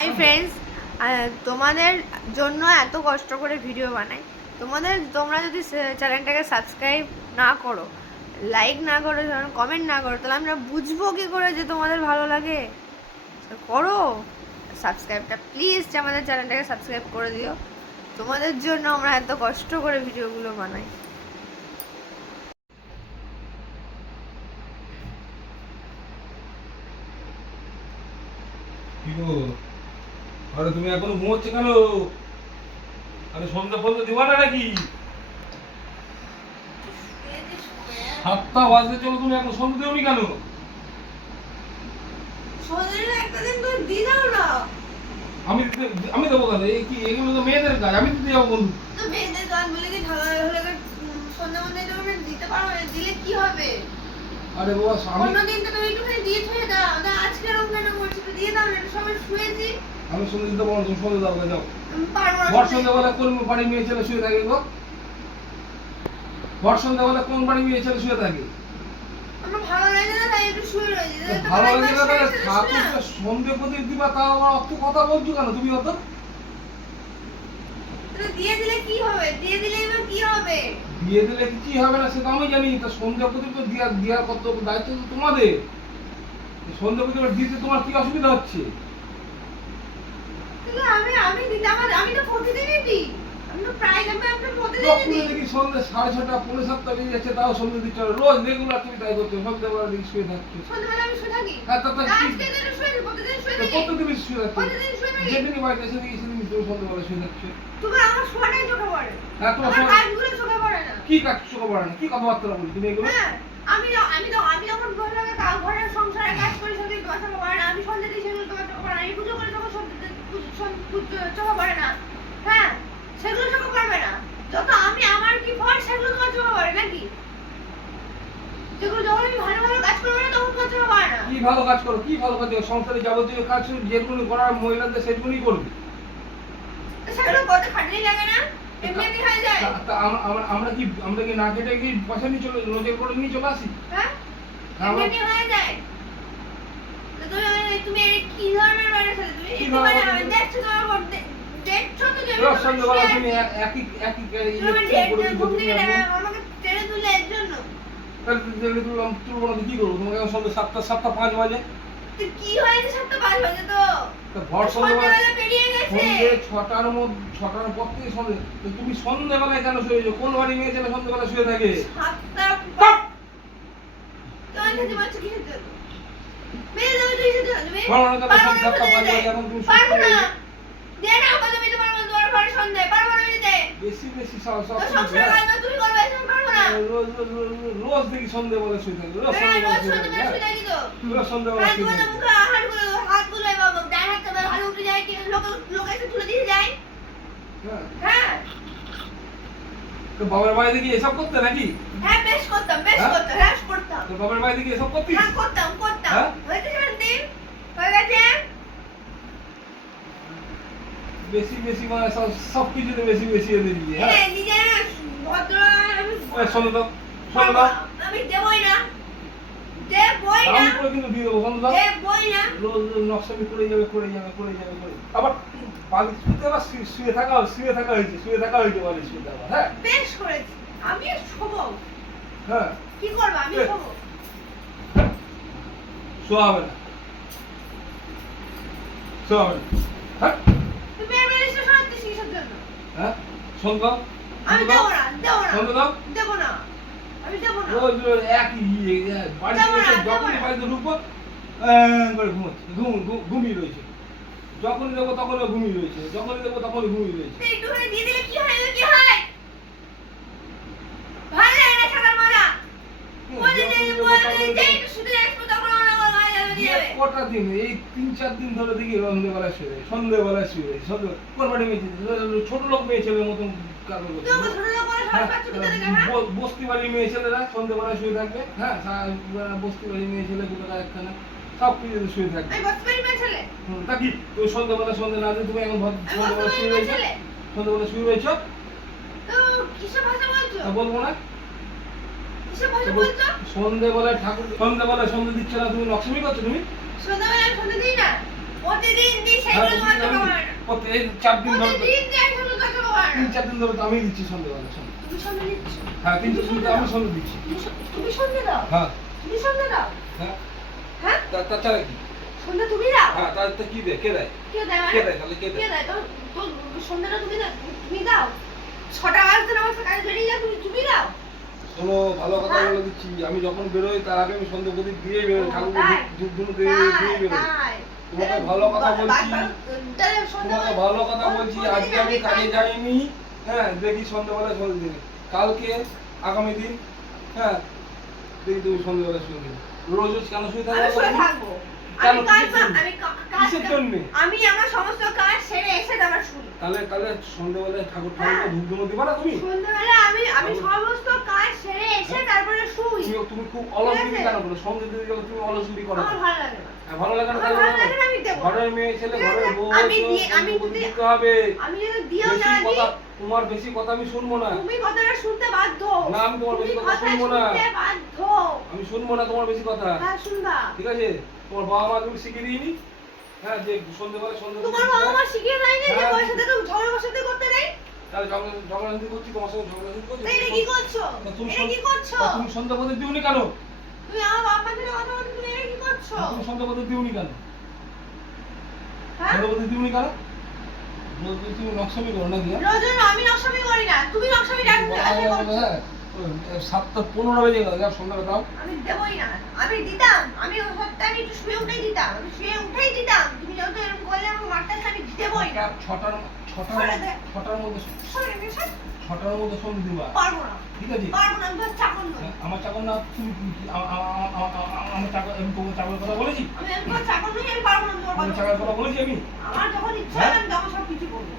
Hi friends, তোমাদের জন্য এত কষ্ট করে ভিডিও বানাই। তোমরা যদি চ্যানেলটাকে সাবস্ক্রাইব না করো, লাইক না করো, কমেন্ট না করো, তাহলে আমরা বুঝবো কী করে যে তোমাদের ভালো লাগে। করো সাবস্ক্রাইবটা প্লিজ, আমাদের চ্যানেলটাকে সাবস্ক্রাইব করে দিও। তোমাদের জন্য আমরা এত কষ্ট করে ভিডিওগুলো বানাই। আরে তুমি এখনো ঘুমোচ্ছে কেন? আরে সন্ধ্যা ফন্ধ্যা দিবা না নাকি? 7টা বাজতে চলো, তুমি এখন সন্ধ্যা দেওনি কেন? আমি আমি দেবো কেন? এই কি এগুলো তো মেয়েদের কাজ, আমি দিতে যাবো বন্ধু। আরে বাবা আমি সন্ধ্যা দিতে পারবো না, তুমি সন্ধ্যা দাও, যাও। ভর সন্ধ্যাবেলা কোন বাড়ি মেয়ে ছেলে শুয়ে থাকে গো? ভর সন্ধ্যাবেলা কোন বাড়ি মেয়ে ছেলে শুয়ে থাকে? ভালো লাগে না তাই একটু শুয়ে রয়েছি। ভালো লাগে না তাহলে ঠাকুরকে সন্ধ্যে প্রদীপ দিবা, তাও আবার অত কথা বলছো কেন তুমি? অত দিয়ে দিলে কি হবে? দিয়ে দিলে এবার কি হবে? দিয়ে দিলে কি হবে না সেটা আমি জানি। তা সন্ধ্যা প্রদীপ তো দেওয়ার কত দায়িত্ব তো তোমাদের। সন্ধ্যা প্রদীপ দিতে তোমার কি অসুবিধা হচ্ছে? আমি দিতে আমি তো প্রতিদিনই দিই। আমি তো প্রায় প্রতিদিনই দিই। দেখি সন্ধ্যা 6:30 পৌনে 7টা বেজে যাচ্ছে, তাও সন্ধ্যা দিচ্ছ। রোজ রেগুলার তুমি তাই করছো, সন্ধ্যাবেলা দিকে শুয়ে থাকছো। সন্ধ্যাবেলা আমি শুয়ে থাকি। হ্যাঁ তা আজকে দিনে শুয়ে থাকি, প্রতিদিন শুয়ে থাকি। প্রতিদিন শুয়ে থাকছো। প্রতিদিন শুয়ে থাকি। যেদিনই বাড়িতে এসে দেখি সেদিন তুমি সন্ধ্যাবেলা শুয়ে থাকছো। তোমার আমার শোয়াটাই চোখে পড়ে। হ্যাঁ তোমার কাজগুলো চোখে পড়ে না। কি কাজ চোখে পড়ে না? কি কথাবার্তা বলি তুমি এগুলো? হ্যাঁ, আমি যখন ঘরের সংসারে কাজ করি সেগুলো তোমার চোখে পড়ে না। আমি সন্ধ্যা দিই সেগুলো তোমার চোখে পড়ে না। আমি পুজো করি তখন চোখে পড়ে না। হ্যাঁ, সেগুলো চোখে পড়বে না। যত আমার কি ফল সেগুলো তোমার চোখে পড়ে নাকি? যেগুলো যখন আমি ভালো ভালো কাজ করবো না তখন তোমার চোখে পড়ে না। কি ভালো কাজ করো? কি ভালো কাজ করো? সংসারে যাবতীয় কাজ যেগুলো করার মহিলাদের সেগুলোই করবে। সেগুলো করতে খাটনি লাগে না? এমনি হয়ে যায়। আমরা কি না খেটে কি পয়সা নিয়ে চলে রোজগার করে নিয়ে চলে আসি? হ্যাঁ, এমনি হয়ে যায়। তুমি কি ধরনের মানুষ? তুমি দেখছো তোমার মধ্যে দেখছো তো যে সন্ধ্যাবেলা তুমি একই আমাকে টেনে তুলে এর জন্য তুলবো না কি করবো? তোমাকে এখন সন্ধ্যা 7টা 5 বাজে। কি হয়েছে? 7টা 5 বাজে তো ভর সন্ধ্যাবেলা পেরিয়ে গেছে। 6টার পর থেকে সন্ধ্যে। তুমি সন্ধ্যাবেলায় কেন শুয়েছো? কোন বাড়ি মেয়ে ছেলে সন্ধ্যাবেলা শুয়ে থাকে? 7টা তোমার কাছে বলছো কি হতো? মেয়ে দাও তুই যেতে হবে। এখন 7টা 5 বাজে, এখন তুমি পারবো না। দে না আমাকে তুমি তোমার মন তোমার ঘরে সন্ধ্যায় পারবো না দিতে। বেশি সব সংসার কাজ তুমি করবে এসব পারবো না। রোজ দেখি সন্ধ্যাবেলা শুয়ে থাকে। রোজ সন্ধ্যাবেলা সন্ধ্যাবেলা শুয়ে থাকি তো। রোজ সন্ধ্যাবেলা শুয়ে থাকে। মুখে হাতগুলো বাবা ডান হাতটা ভালো উঠে যায় কি লোক এসে তুলে দিয়ে যায়। হ্যাঁ, তো বাবার বাড়িতে কি এসব করতে নাকি? হ্যাঁ বেশ করতাম। হ্যাঁ করতাম। তো বাবার বাড়িতে কি এসব করতিস? হ্যাঁ করতাম। হ্যাঁ? হয়েছে শান্তি? হয়ে গেছে? বেশি মানে সব কিছুতে বেশি এনে দিবি। হ্যাঁ নিজের ভদ্র শোনো তো আমি দেবই না। আমি করে কিন্তু দিয়ে দেবো। শোনো তো দেবই না। রোজ নকশামি করে যাবে। আবার বাড়ি শুতে আবার শুয়ে থাকা হয়েছে বাড়ি শুতে আবার। হ্যাঁ বেশ করেছি। আমি শোবো। হ্যাঁ কি করবো? আমি শোবো। শোয়া হবে না। হ্যাঁ তুমি এবার এসে শান্তি কিসের জন্য? হ্যাঁ শোনো আমি দেবো না। শোনো তো দেবো না। আমি দেবো না। রোজ একই যখনই বাড়িতে ঢুকবো করে ঘুমোচ্ছে, ঘুমিয়ে রয়েছে। যখনই দেবো তখনই ঘুমিয়ে রয়েছে। একটুখানি দিয়ে দিলে কি হয়? ভালো লাগে না থাকার মজা। কটা দিন এই 3-4 দিন ধরে দেখি সন্ধ্যেবেলা শুয়ে কোন বাড়ি মেয়ে ছোট লোক মেয়ে ছেলের মতন বস্তি বাড়ির মেয়ে ছেলেরা সন্ধ্যেবেলা শুয়ে থাকবে। হ্যাঁ বস্তি বাড়ির মেয়ে ছেলে দুটো একখানে সব কিছু শুয়ে থাকবে। তা কি তুমি সন্ধ্যা না দিয়ে তুমি এখন সন্ধ্যেবেলা শুয়ে রয়েছো? বলবো না সন্ধ্যেবেলায় সন্ধ্যে দিচ্ছে না, তুমি লক্ষ্মী করছো? তুমি সন্ধ্যা দিই না। প্রতিদিন দিই হ্যাঁ, সেগুলো তোমার চোখে পড়ে না। এই 4 দিন ধরে প্রতিদিন দিই সেগুলো তোমার চোখে পড়ে না। 3-4 দিন ধরে তো আমি দিচ্ছি সন্ধ্যেবেলা সন্ধ্যে। তুমি সন্ধ্যে দিচ্ছ? হ্যাঁ 3-4 দিন ধরে আমি সন্ধ্যে দিচ্ছি। তুমি সন্ধ্যে দাও? হ্যাঁ তুমি সন্ধ্যে দাও? হ্যাঁ হ্যাঁ? তাছাড়া কি? সন্ধ্যে তুমি দাও? হ্যাঁ তাহলে তো কি দেয়? কে দেয়? কে দেয় মানে? কে দেয় তাহলে কে কে দেয়? দেয়? তো সন্ধ্যাটা তুমি দাও? তুমি দাও? 6টা বাজতে না বাজতে কাজে বেরিয়ে যাও, তুমি দাও? শোনো ভালো কথা হ্যাঁ? বলে দিচ্ছি, আমি যখন বেরোই তার আগে আমি সন্ধ্যে প্রদীপ দিয়ে বেরোই, ও, ঠাকুরকে তাই? ধূপ ধুনো দিয়ে বেরোই। তাই। তোমাকে ভালো কথা বলছি, তাহলে সন্ধ্যা তোমাকে ভালো কথা বলছি, আজকে আমি কাজে যাইনি, হ্যাঁ দেখি সন্ধ্যাবেলা সন্ধ্যে দিন, কালকে আগামী দিন, হ্যাঁ দেখি তুমি সন্ধ্যাবেলা শুয়ে দিন। রোজ রোজ কেন শুয়ে আমি শুয়ে থাকবো? থাকবো। কেন? আমি কাজ কিসের জন্য? আমি কিসের জন্যে? আমি আমার সমস্ত কাজ সেরে এসে তারপর শুই। তাহলে সন্ধ্যাবেলায় ঠাকুরকে ধূপ ধুনো দিবা না তুমি? সন্ধ্যাবেলা আমি সমস্ত কাজ সেরে এসে তারপরে শুই। তুমি খুব অলসগিরি কেন করো? সন্ধ্যে দিতে গেলে তুমি অলসগিরি করো আমার কেন? ভালো লাগে না। হ্যাঁ, ভালো লাগে না আমার তাহলে ভালো লাগে না, আমি দেবো না। ঘরের মেয়ে ছেলে, ঠিক আছে? ঘরের বউ, আমি যদি দিতে হবে। আমি যদি দিয়েও বেশি না দিই, কথা, তোমার বেশি কথা আমি শুনবো না। তুমি কথাটা শুনতে বাধ্য। না, আমি তোমার বেশি তুমি কথা শুনবো না। শুনতে বাধ্য। আমি শুনবো না তোমার বেশি কথা। হ্যাঁ শুনবা। ঠিক আছে? তোমার বাবা মা তুমি শিখিয়ে দিইনি? হ্যাঁ যে সন্ধ্যেবেলা সন্ধ্যে তোমার বাবা মা শিখিয়ে দেয়নি যে হ্যাঁ, ওর সাথে তো ঝগড়া বসাতে করতে নেই? তাহলে ঝগড়াঝাটি করছি, তোমার সঙ্গে ঝগড়াঝাটি করছি। তো এটা কি করছো? তুমি এটা কি করছো? তুমি সন্ধ্যা প্রদীপ দিওনি কেন? তুমি আমার বাবা মার সাথে কথা বলতে তুমি এটা কি করছো? তুমি সন্ধ্যা প্রদীপ দিওনি কেন? হ্যাঁ? সন্ধ্যা প্রদীপ দিওনি কেন? তুমি নকশামি করো নাকি? হ্যাঁ? রোজ আমি নকশামি করি না, তুমি নকশামি রাখবে। হ্যাঁ 7:15 বেজে গেল, যা সন্ধ্যাটা দাও। আমি দেবই না, আমি দিতাম, আমি ওই সপ্তাহে আমি একটু শুয়ে উঠেই দিতাম, আমি শুয়ে উঠেই দিতাম। তুমি যেহেতু এরকম করলে আমাকে মারতে আমি দেবই না। 6টার মধ্যে সরে গেছে, সরে। 6টার মধ্যে সন্ধ্যে দিবা। পারবো না, ঠিক আছে? পারবো না, আমি তো চাকর নই। হ্যাঁ, আমার চাকর না তুমি আমার চাকর, আমি তোমার চাকরের কথা বলেছি? আমি একবার চাকর নই, আমি পারবো না তোমার তোমার কথা চাকরের বলতে। কথা বলেছি আমি? আমার যখন ইচ্ছা হবে আমি তখন সব কিছু করবো।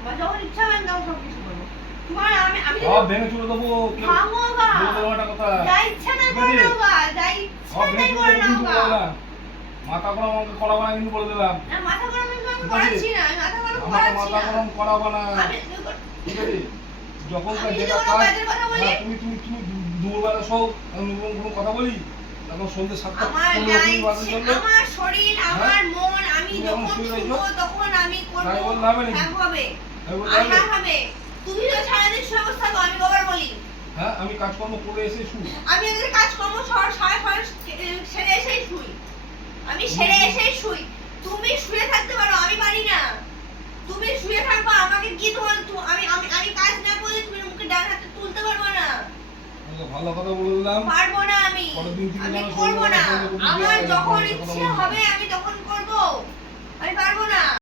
আমার যখন ইচ্ছা হবে আমি তখন সব কিছু করবো। তোমার আমি সব ভেঙে চলে দেবো। ভাঙো গা। বলে দেবো একটা কথা। যা ইচ্ছা তাই করে নাও গা, যা ইচ্ছা সব তাই ভেঙে করে চলে নাও কিন্তু গা। বলে দিলাম। মাথা গরম আমাকে করাবো না কিন্তু বলে দিলাম। না, মাথা গরম কিন্তু আমি ঠিক আছে? করাচ্ছি না, আমি মাথা গরম আমাকে করাচ্ছি মাথা না। গরম করাবো না। আমি ঠিক আছে? যখনকার আমি যদি যেটা কোনো কাজ, কাজের কথা বলি? হ্যাঁ, তুমি দুপুরবেলা সব আমি কোনো কথা বলি? এখন সন্ধ্যে 7টা আমার 15 বাজে চলবে। আমার শরীর, আমার মন, আমি তুমি যখন এখন শুয়ে শুনবো রয়েছো? তখন আমি করবো। তাই বললে হবে নাকি? হ্যাঁ হবে। তাই বললে হবে? হ্যাঁ হবে। তুমি তো সারাদিন শুয়ে বসে থাকো, আমি কবার বলি? হ্যাঁ আমি কাজকর্ম করে এসে শুই। আমি ওদের কাজকর্ম সেরে এসেই শুই। আমি সেরে এসেই শুই। তুমি শুয়ে থাকতে পারো, আমি পারি না। তুমি শুয়ে থাকবা, আমাকে কি তোমার আমি কাজ না করলে তুমি মুখে ডান হাতে তুলতে পারবো না। তোমাকে ভালো কথা বললাম। পারবো না আমি। পরের দিন থেকে আমি যেন করবো না। সন্ধ্যাবেলা সন্ধ্যে প্রদীপ আমার দেওয়া যখন হয়, ইচ্ছে কথা বলবো। হবে আমি তখন করবো।